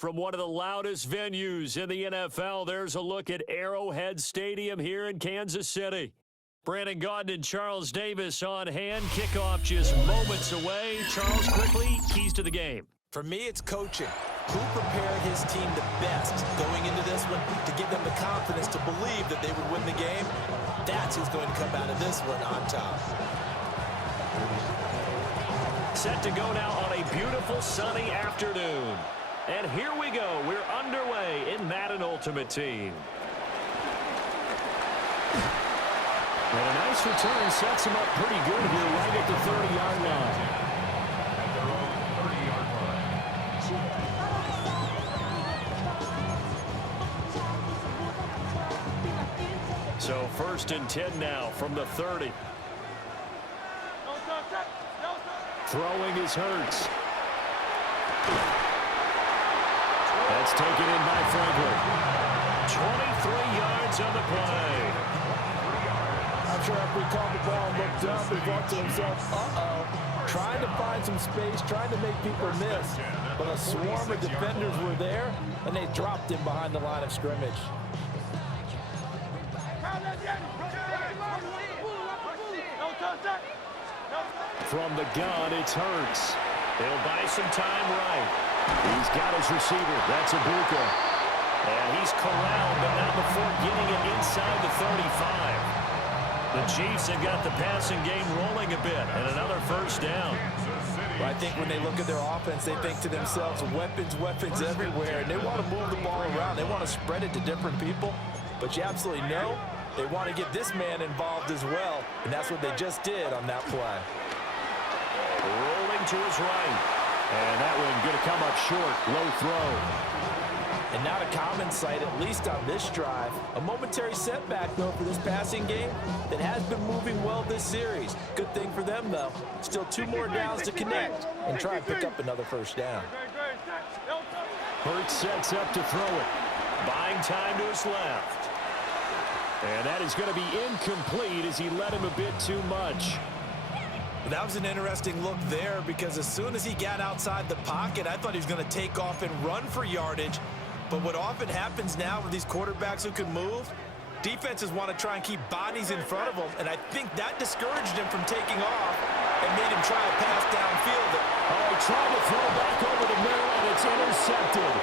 From one of the loudest venues in the NFL, there's a look at Arrowhead Stadium here in Kansas City. Brandon Gaudin and Charles Davis on hand. Kickoff just moments away. Charles, quickly, keys to the game. For me, it's coaching. Who prepared his team the best going into this one to give them the confidence to believe that they would win the game? That's who's going to come out of this one on top. Set to go now on a beautiful sunny afternoon. And here we go. We're underway in Madden Ultimate Team. And a nice return sets him up pretty good here right at the 30-yard line. So 1st and 10 now from the 30. Throwing is Hurts. That's taken in by Franklin. 23 yards on the play. I'm sure after he caught the ball and looked up, he thought to himself, trying to find some space, trying to make people miss. But a swarm of defenders were there, and they dropped him behind the line of scrimmage. From the gun, it's Hurts. He'll buy some time right. He's got his receiver. That's Ibuka. And he's corralled, but not before getting it inside the 35. The Chiefs have got the passing game rolling a bit, and another 1st down. Well, I think when they look at their offense, they think to themselves, weapons, weapons everywhere, and they want to move the ball around. They want to spread it to different people, but you absolutely know they want to get this man involved as well, and that's what they just did on that play. Rolling to his right, and that one going to come up short, low throw. And not a common sight, at least on this drive. A momentary setback, though, for this passing game that has been moving well this series. Good thing for them, though. Still 2 more downs to connect and try and pick up another 1st down. Hurts sets up to throw it. Buying time to his left. And that is going to be incomplete as he led him a bit too much. That was an interesting look there because as soon as he got outside the pocket, I thought he was going to take off and run for yardage. But what often happens now with these quarterbacks who can move, defenses want to try and keep bodies in front of them, and I think that discouraged him from taking off and made him try a pass downfield. Oh, he tried to throw back over the middle, and it's intercepted.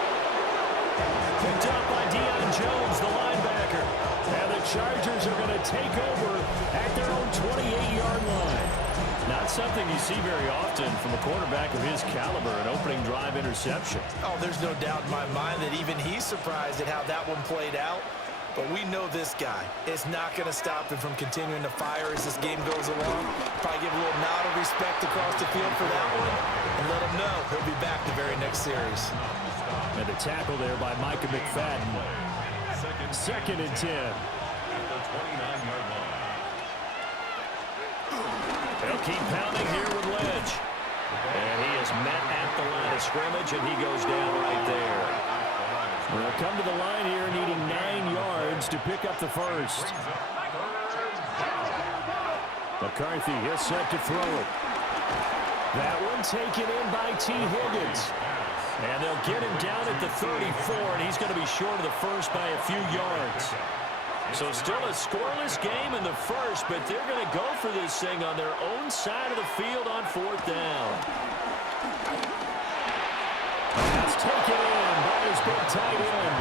Picked up by Deion Jones, the linebacker. And the Chargers are going to take over at their own 28-yard line. Not something you see very often from a quarterback of his caliber, an opening drive interception. Oh, there's no doubt in my mind that even he's surprised at how that one played out. But we know this guy is not going to stop him from continuing to fire as this game goes along. Probably give a little nod of respect across the field for that one and let him know he'll be back the very next series. And the tackle there by Micah McFadden. 2nd and 10. They'll keep pounding here with Ledge. And he is met at the line of scrimmage, and he goes down right there. They'll come to the line here needing 9 yards to pick up the 1st. McCarthy is set to throw it. That one taken in by T. Higgins. And they'll get him down at the 34, and he's going to be short of the 1st by a few yards. So still a scoreless game in the 1st, but they're going to go for this thing on their own side of the field on 4th down. That's taken in by his big tight end.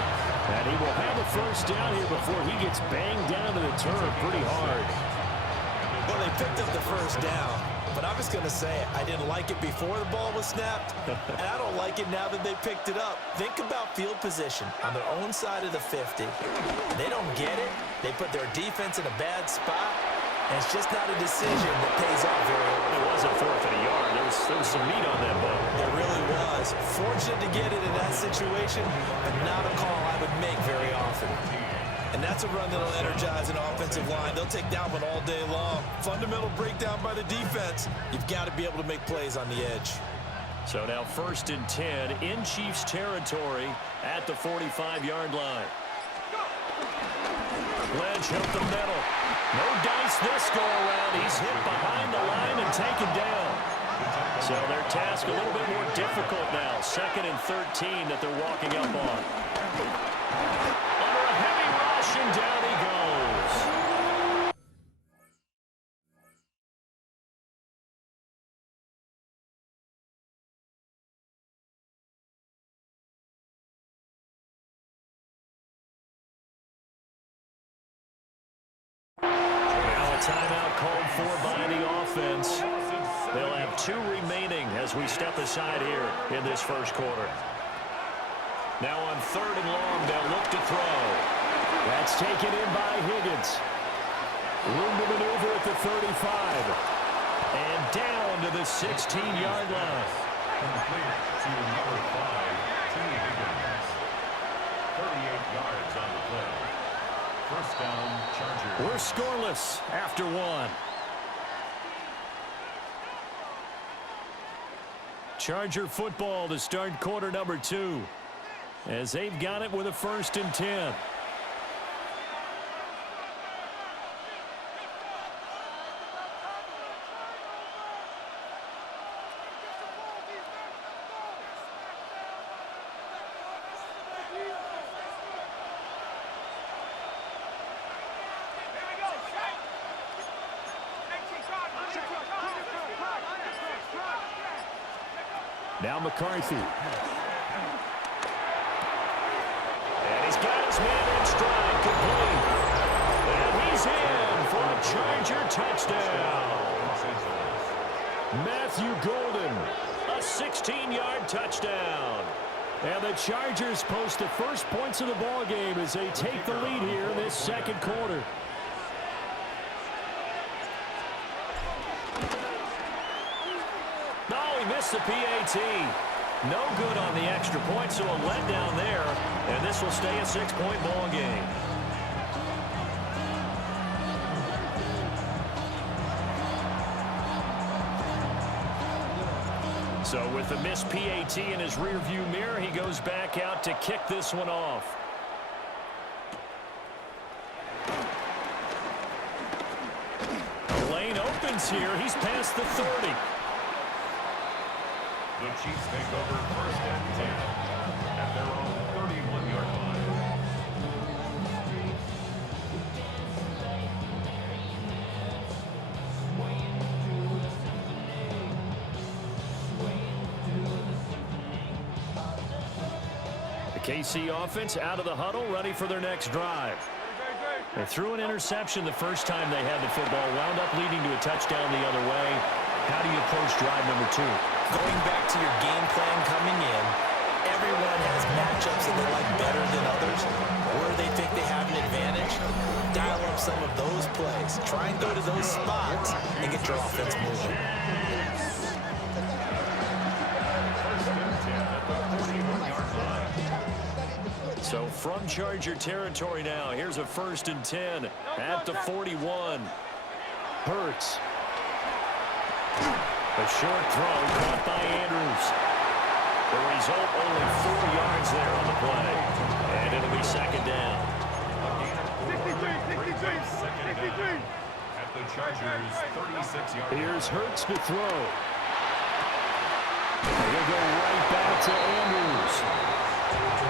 And he will have a 1st down here before he gets banged down to the turf pretty hard. Well, they picked up the 1st down, but I was going to say I didn't like it before the ball was snapped, and I don't like it now that they picked it up. Think about field position on their own side of the 50. They don't get it. They put their defense in a bad spot, and it's just not a decision that pays off very well. It wasn't 4th and a yard. There was some meat on that ball. There really was. Fortunate to get it in that situation, but not a call I would make very often. And that's a run that'll energize an offensive line. They'll take that one all day long. Fundamental breakdown by the defense. You've got to be able to make plays on the edge. So now 1st and 10 in Chiefs territory at the 45-yard line. Ledge hit the middle. No dice this go around. He's hit behind the line and taken down. So their task a little bit more difficult now. 2nd and 13 that they're walking up on. Under a heavy rush, and down he goes. Now a timeout called for by the offense. They'll have 2 remaining as we step aside here in this first quarter. Now on 3rd and long, they'll look to throw. That's taken in by Higgins. Room to maneuver at the 35. And down to the 16-yard line. Complete to number 5, T. Higgins. 38 yards on the play. First down, Chargers. We're scoreless after 1. Charger football to start quarter number 2. As they've got it with a 1st and 10. Now McCarthy. And he's got his man in stride, complete. And he's in for a Charger touchdown. Matthew Golden, a 16-yard touchdown. And the Chargers post the first points of the ball game as they take the lead here in this second quarter. Missed the PAT. No good on the extra point, so a letdown there. And this will stay a 6-point ball game. So with the missed PAT in his rearview mirror, he goes back out to kick this one off. The lane opens here. He's past the 30. The Chiefs take over 1st and 10 at their own 31-yard line. The KC offense out of the huddle, ready for their next drive. They threw an interception the first time they had the football, wound up leading to a touchdown the other way. How do you approach drive number 2? Going back to your game plan coming in, everyone has matchups that they like better than others. Where they think they have an advantage, dial up some of those plays. Try and go to those spots and get your offense moving. So from Charger territory now, here's a 1st and 10 at the 41. Hurts. A short throw caught by Andrews. The result, only 4 yards there on the play. And it'll be 2nd down. 63. At the Chargers' 36-yard line. Here's Hurts to throw. He'll go right back to Andrews.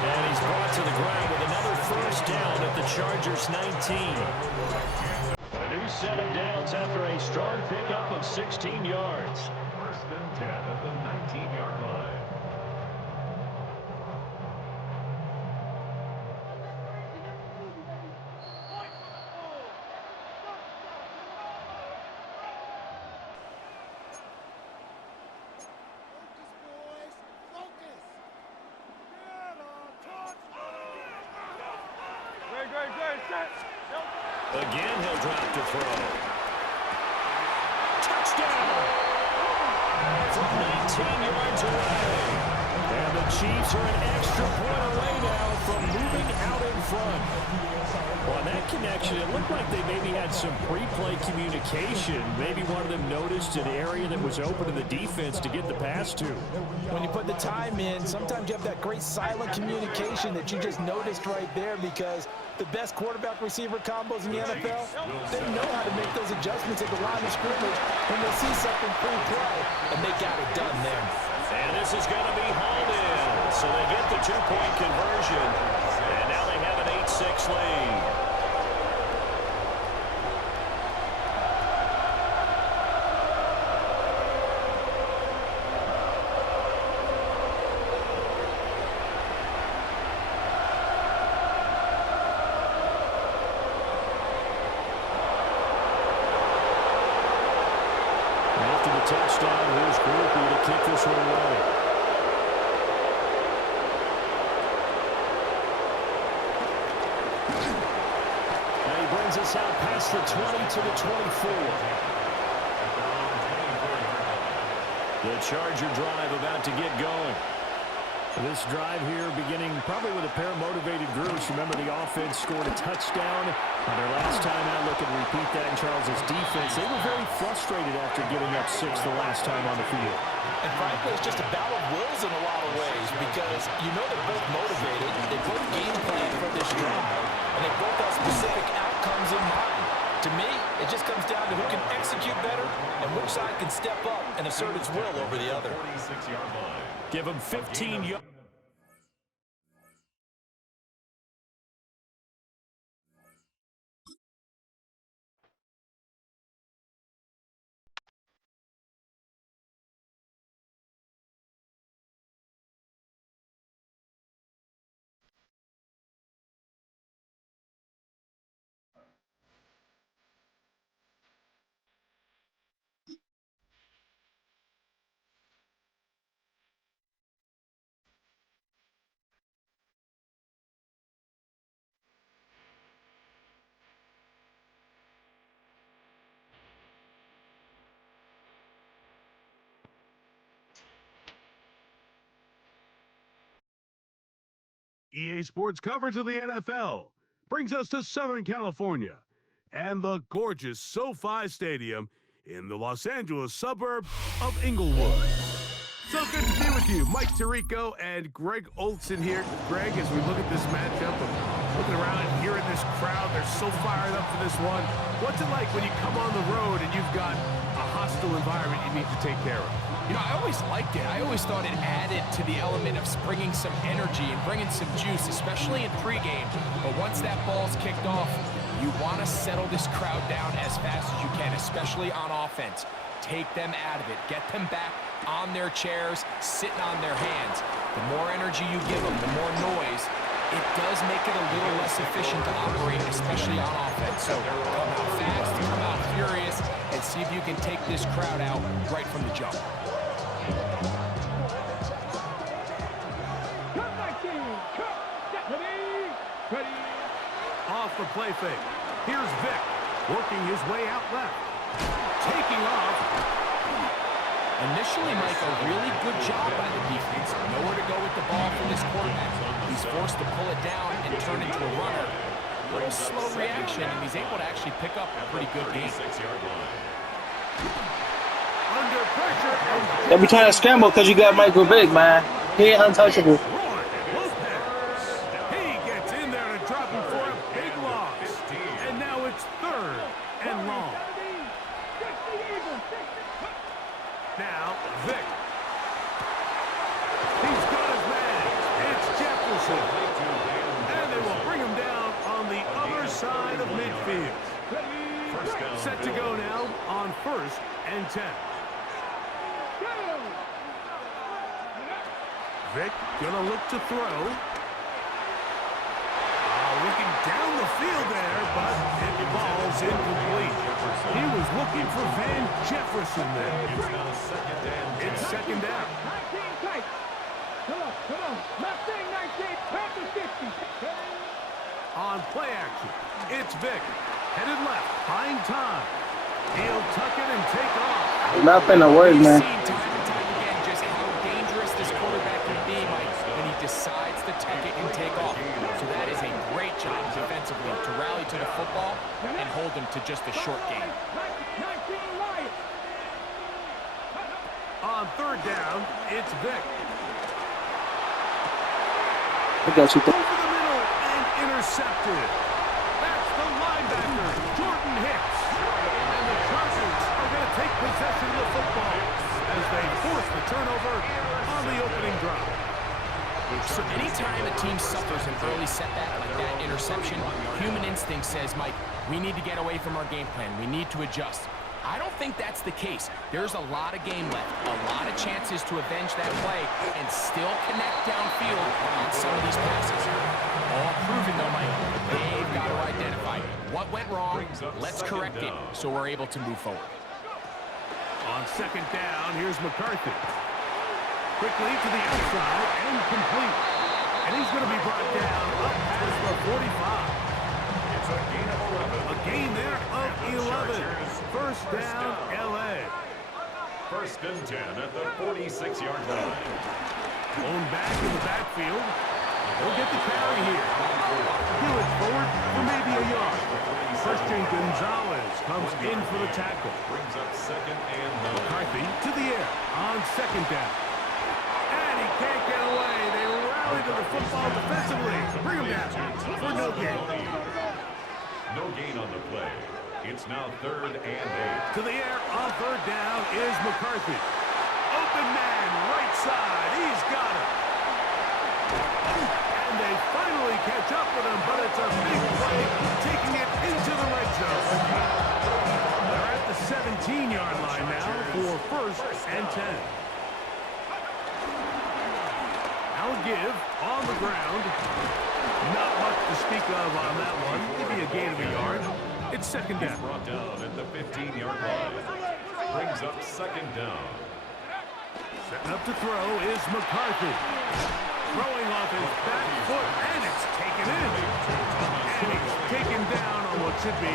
And he's brought to the ground with another 1st down at the Chargers' 19. A new set of downs after a strong pickup of 16 yards. 1st and 10 at the 19-yard line. Again, he'll drop to throw. Touchdown! From 19 yards away. And the Chiefs are an extra point away now from moving out in front. Well, on that connection, it looked like they maybe had some pre-play communication. Maybe one of them noticed an area that was open to the defense to get the pass to. When you put the time in, sometimes you have that great silent communication that you just noticed right there, because the best quarterback-receiver combos in the NFL, they know how to make those adjustments at the line of scrimmage when they see something pre-play, and they got it done there. And this is going to be hauled in. So they get the two-point conversion. And now they have an 8-6 lead. After the touchdown, here's Groupie to kick this one away. And he brings us out past the 20 to the 24. The Charger drive about to get going. This drive here beginning probably with a pair of motivated groups. Remember, the offense scored a touchdown on their last time out. Look and repeat that in Charles's defense. They were very frustrated after giving up 6 the last time on the field. And frankly, it's just a battle of wills in a lot of ways, because you know they're both motivated, they both game plan for this drive, and they both have specific outcomes in mind. To me, it just comes down to who can execute better and which side can step up and assert its will over the other. 46-yard line. Give them 15 yards. EA Sports coverage of the NFL brings us to Southern California and the gorgeous SoFi Stadium in the Los Angeles suburb of Inglewood. So good to be with you. Mike Tirico and Greg Olson here. Greg, as we look at this matchup, I'm looking around and hearing this crowd, they're so fired up for this one. What's it like when you come on the road and you've got a hostile environment you need to take care of? You know, I always liked it. I always thought it added to the element of bringing some energy and bringing some juice, especially in pregame. But once that ball's kicked off, you want to settle this crowd down as fast as you can, especially on offense. Take them out of it. Get them back on their chairs, sitting on their hands. The more energy you give them, the more noise. It does make it a little less efficient to operate, especially on offense. So come out fast, come out furious, and see if you can take this crowd out right from the jump. Off the play fake. Here's Vic, working his way out left. Taking off. Initially, Mike, a really good job by the defense. Nowhere to go with the ball for this quarterback. He's forced to pull it down and turn into a runner. Little slow reaction, and he's able to actually pick up a pretty good game. Under pressure. They be trying to scramble because you got Michael Vick, man. He ain't untouchable. He gets in there to drop him for a big loss. And now it's 3rd and long. Now, Vic. He's got his man. It's Jefferson. And they will bring him down on the other side of midfield. Set to go now on 1st and 10. Vic gonna look to throw. Looking down the field there, but it falls incomplete. He was looking for Van Jefferson there. It's 2nd down. Come on. Mustang 19, Panther 50. On play action, it's Vic. Headed left, buying time. He'll tuck it and take off. Not finna work, man. We've seen time and time again just how dangerous this quarterback can be, the tech it can take off. So that is a great job defensively to rally to the football and hold them to just a short game. On third down, it's Vic. I got you. Over the middle and intercepted. That's the linebacker, Jordan Hicks. And the Chargers are going to take possession of the football as they force the turnover on the opening drive. So anytime a team suffers an early setback like that interception, human instinct says, Mike, we need to get away from our game plan. We need to adjust. I don't think that's the case. There's a lot of game left, a lot of chances to avenge that play and still connect downfield on some of these passes. All proven though, Mike, they've got to identify what went wrong, let's correct it so we're able to move forward. On second down, here's McCarthy. Quickly to the outside and complete. And he's going to be brought down up past the 45. It's a gain of 11. A gain there of 11. First down, L.A. First and 10 at the 46-yard line. Blown back in the backfield. He'll get the carry here. Hewitt forward for maybe a yard. Christian Gonzalez comes in for the tackle. Brings up second and 9. McCarthy to the air on second down. And he can't get away. They rally to the football defensively. Bring him down for no gain. No gain on the play. It's now third and 8. To the air on third down is McCarthy. Open man, right side. He's got it. And they finally catch up with him, but it's a big play, taking it into the red zone. They're at the 17-yard line now for first and 10. Now a give on the ground. Not much to speak of on that one. Maybe a gain of a yard. It's second down. Brought down at the 15-yard line. Brings up second down. Setting up to throw is McCarthy. Throwing off his back foot, and it's taken in. And he's taken down on what should be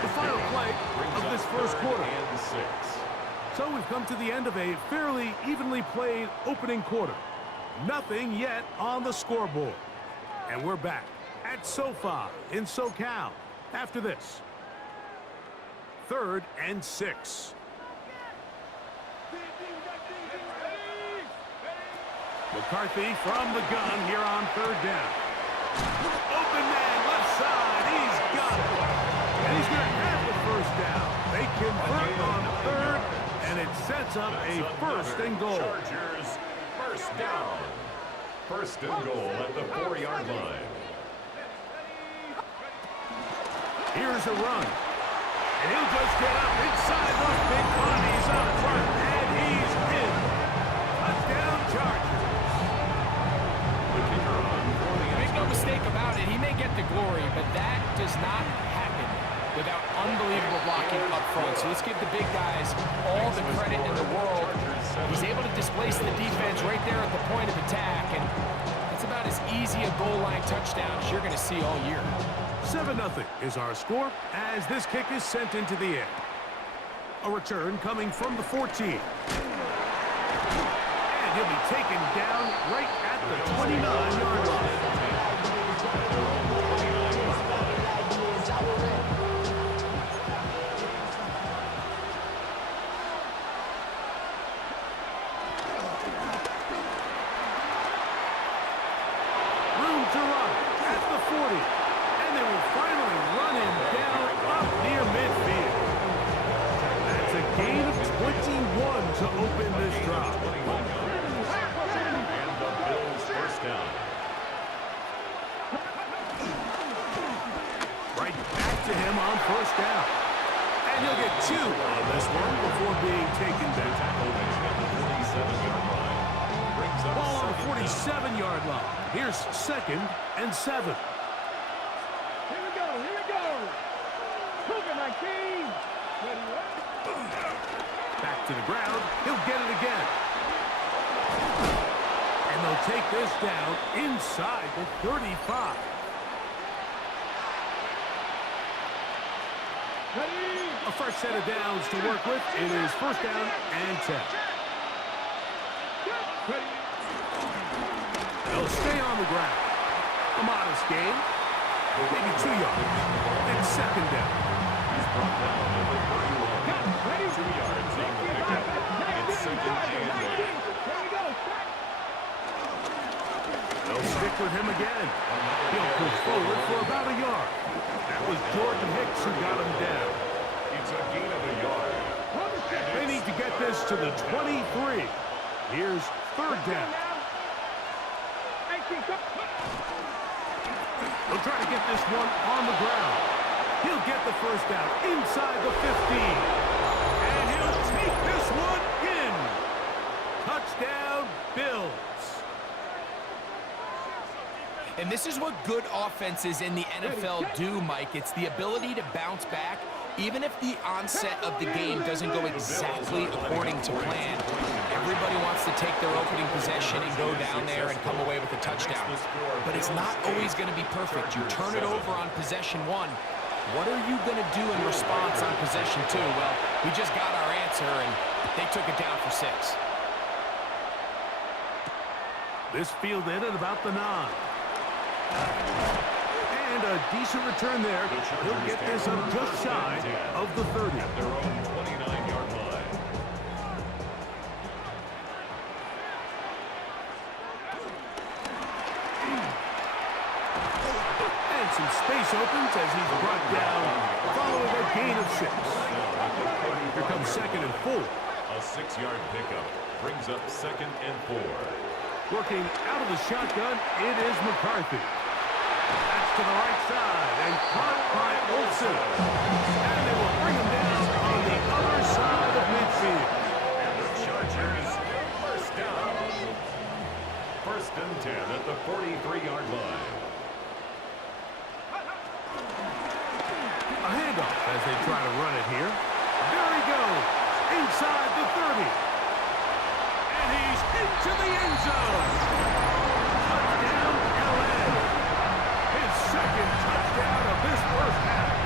the final play of this first quarter. And 6. So we've come to the end of a fairly evenly played opening quarter. Nothing yet on the scoreboard. And we're back at SoFi in SoCal after this. Third and 6. McCarthy from the gun here on third down. Open man, left side, he's got it. And he's going to have the first down. They convert on third, and it sets up a first and goal. Chargers, first down. First and goal at the 4-yard line. Here's a run. And he'll just get up inside those big bodies up front, and he's in. Touchdown, Chargers. Make no mistake about it, he may get the glory, but that does not happen without unbelievable blocking up front. So let's give the big guys all the credit in the world. He's able to displace the defense right there at the point of attack, and it's about as easy a goal line touchdown as you're going to see all year. 7-0 is our score as this kick is sent into the air. A return coming from the 14. And he'll be taken down right at the 29-yard line. Room to run at the 40. And they will finally run him down up near midfield. That's a gain of 21 to open this drive. And the Bills first down. Right back to him on first down. And he'll get 2 on this one before being taken back. Ball on the 47-yard line. Here's second and 7. Here we go, here we go. Cougar 19. Ready, Back to the ground. He'll get it again. And they'll take this down inside the 35. ready. A fresh set of downs to work with. It is first down and 10. Ready. They'll They'll stay on the ground. A modest gain. Maybe 2 yards. And second down. He's brought down number 31. Cut. Ready? 2 yards on the pickup. It's second and 1. Here we go. Set. They'll stick with him again. He'll push forward for about a yard. That was Jordan Hicks who got him down. It's a gain of a yard. They need to get this to the 23. Here's third down. They'll try to get this one on the ground. He'll get the first down inside the 15. And he'll take this one in. Touchdown, Bills. And this is what good offenses in the NFL do, Mike. It's the ability to bounce back, even if the onset of the game doesn't go exactly according to plan. Everybody wants to take their opening possession and go down there and come away with a touchdown. But it's not always going to be perfect. You turn it over on possession 1. What are you going to do in response on possession 2? Well, we just got our answer, and they took it down for 6. This fielded at about the 9. And a decent return there. He'll get this up just shy of the 30. At their own 29-yard line. And some space opens as he's brought down following a gain of 6. Here comes second and 4. A 6-yard pickup brings up second and 4. Working out of the shotgun, it is McCarthy. That's to the right side and caught by Olsen. And they will bring him down on the other side of midfield. And the Chargers first down. First and 10 at the 43-yard line. A handoff as they try to run it here. There he goes, inside the 30. And he's into the end zone. Touchdown, LA. His second touchdown of this first half.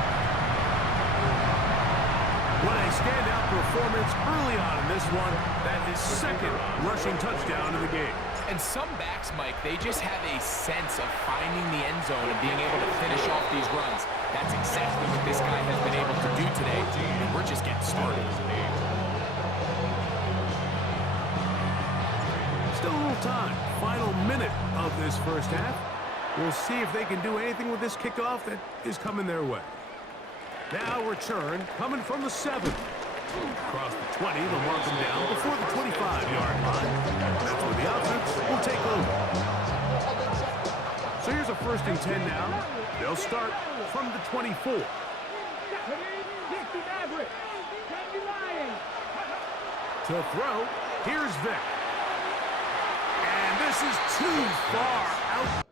What a standout performance early on in this one. That is second rushing touchdown of the game. And some backs, Mike, they just have a sense of finding the end zone and being able to finish off these runs. That's exactly what this guy has been able to do today, and we're just getting started. Still a little time. Final minute of this first half. We'll see if they can do anything with this kickoff that is coming their way. Now return coming from the 7. Across the 20, they'll mark them down before the 25-yard line. That's where the offense will take over. So here's a first and 10 now. They'll start from the 24. To throw, here's Vic. And this is too far out.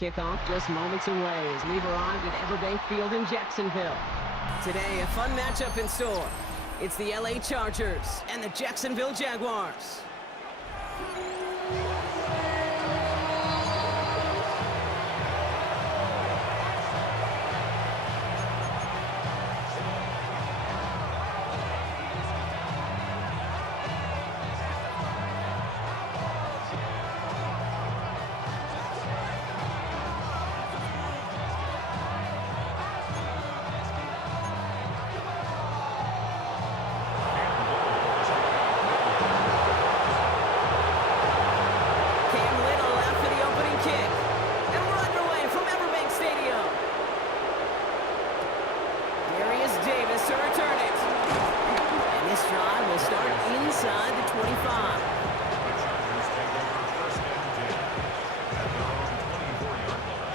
Kickoff just moments away as we've arrived at Everbank Field in Jacksonville. Today, a fun matchup in store. It's the LA Chargers and the Jacksonville Jaguars.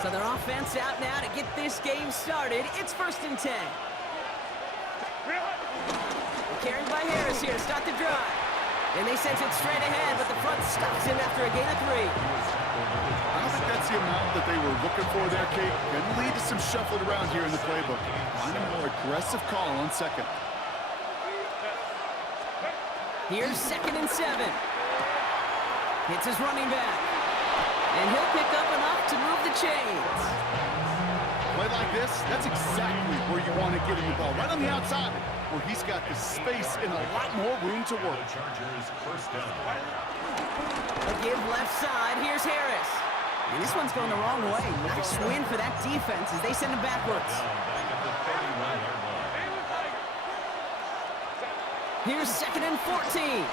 So their offense out now to get this game started. It's 1st and 10. Carried by Harris here to start the drive. And they sent it straight ahead, but the front stops him after a gain of 3. I don't think that's the amount that they were looking for there, Kate. Can lead to some shuffling around here in the playbook. Find a more aggressive call on 2nd. Here's 2nd and 7. Hits his running back. And he'll pick up enough to move the chains. Play like this, that's exactly where you want to get him the ball. Right on the outside, where he's got the space and a lot more room to work. Chargers 1st down. A give left side. Here's Harris. And this one's going the wrong way. Nice win for that defense as they send him backwards. Here's 2nd and 14.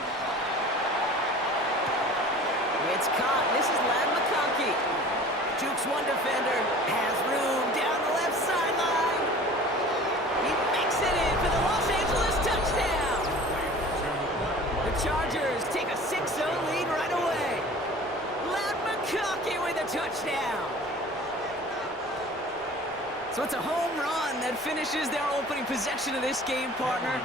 It's caught. This is Lad McConkey. Jukes one defender. Has room down the left sideline. He makes it in for the Los Angeles touchdown. The Chargers take a 6-0 lead right away. Lad McConkey with a touchdown. So it's a home run that finishes their opening possession of this game, partner.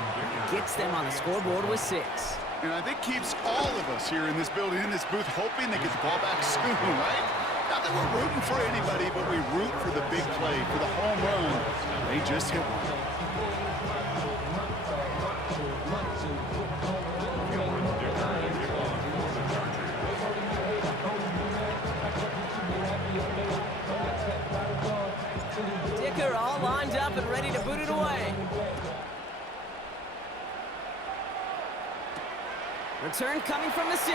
Gets them on the scoreboard with 6. And I think keeps all of us here in this building, in this booth, hoping they get the ball back soon, right? Not that we're rooting for anybody, but we root for the big play, for the home run. They just hit one. Dicker all lined up and ready to boot it away. Return coming from the 6.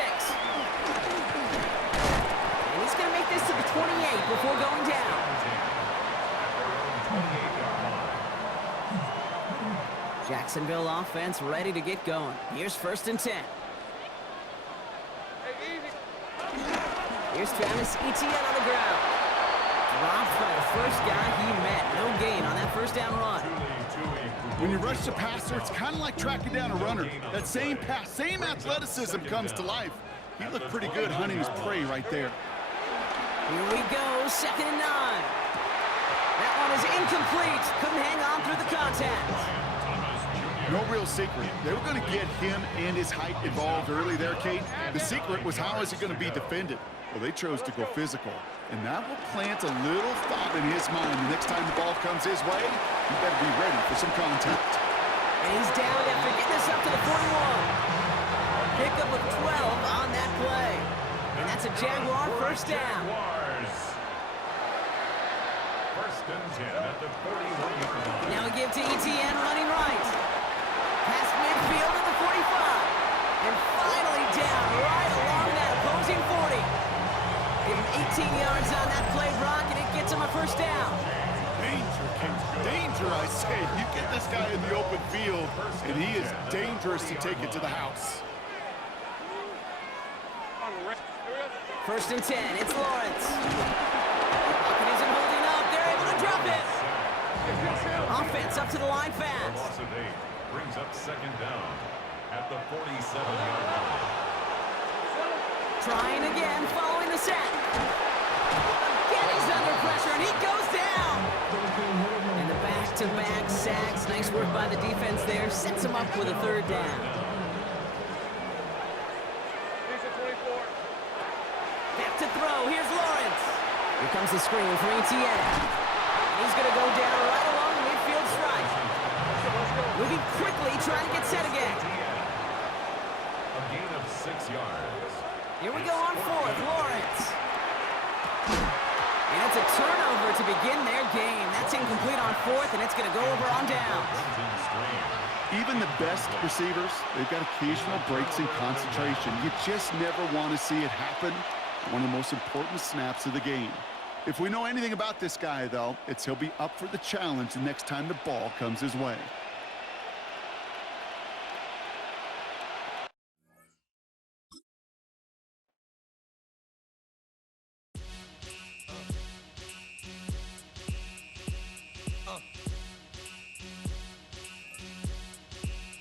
And he's going to make this to the 28 before going down. Jacksonville offense ready to get going. Here's 1st and 10. Here's Travis Etienne on the ground. Dropped by the first guy he met. No gain on that 1st down run. When you rush the passer, it's kind of like tracking down a runner. That same pass, same athleticism comes to life. He looked pretty good hunting his prey right there. Here we go, 2nd and 9. That one is incomplete. Couldn't hang on through the contact. No real secret. They were going to get him and his height involved early there, Kate. The secret was how is he going to be defended? Well, they chose to go physical. And that will plant a little thought in his mind. The next time the ball comes his way, he better be ready for some contact. And he's down after getting us up to the 41. Pick up with 12 on that play. And that's a Jaguar 1st down. 1st and 10 at the 41-yard line. Now we give to Etienne running right. Past midfield at the 45. And finally down right along that opposing 40. Give him 18 yards on that play, Brock, and it gets him a 1st down. Danger, Kings. Danger, I say. You get this guy in the open field, and he is dangerous to take it to the house. 1st and 10. It's Lawrence. Pocket isn't holding up. They're able to drop it. Offense up to the line fast. Loss of 8 brings up 2nd down at the 47-yard line. Trying again, following the set. Again, he's under pressure, and he goes down. And the back-to-back sacks. Nice work by the defense there. Sets him up with a 3rd down. Back to throw. Here's Lawrence. Here comes the screen for ETN. He's going to go down right along the midfield stripe. Moving quickly, trying to get set again. A gain of 6 yards. Here we go on fourth, Lawrence. And it's a turnover to begin their game. That's incomplete on fourth, and it's going to go over on down. Even the best receivers, they've got occasional breaks in concentration. You just never want to see it happen. One of the most important snaps of the game. If we know anything about this guy, though, it's he'll be up for the challenge the next time the ball comes his way.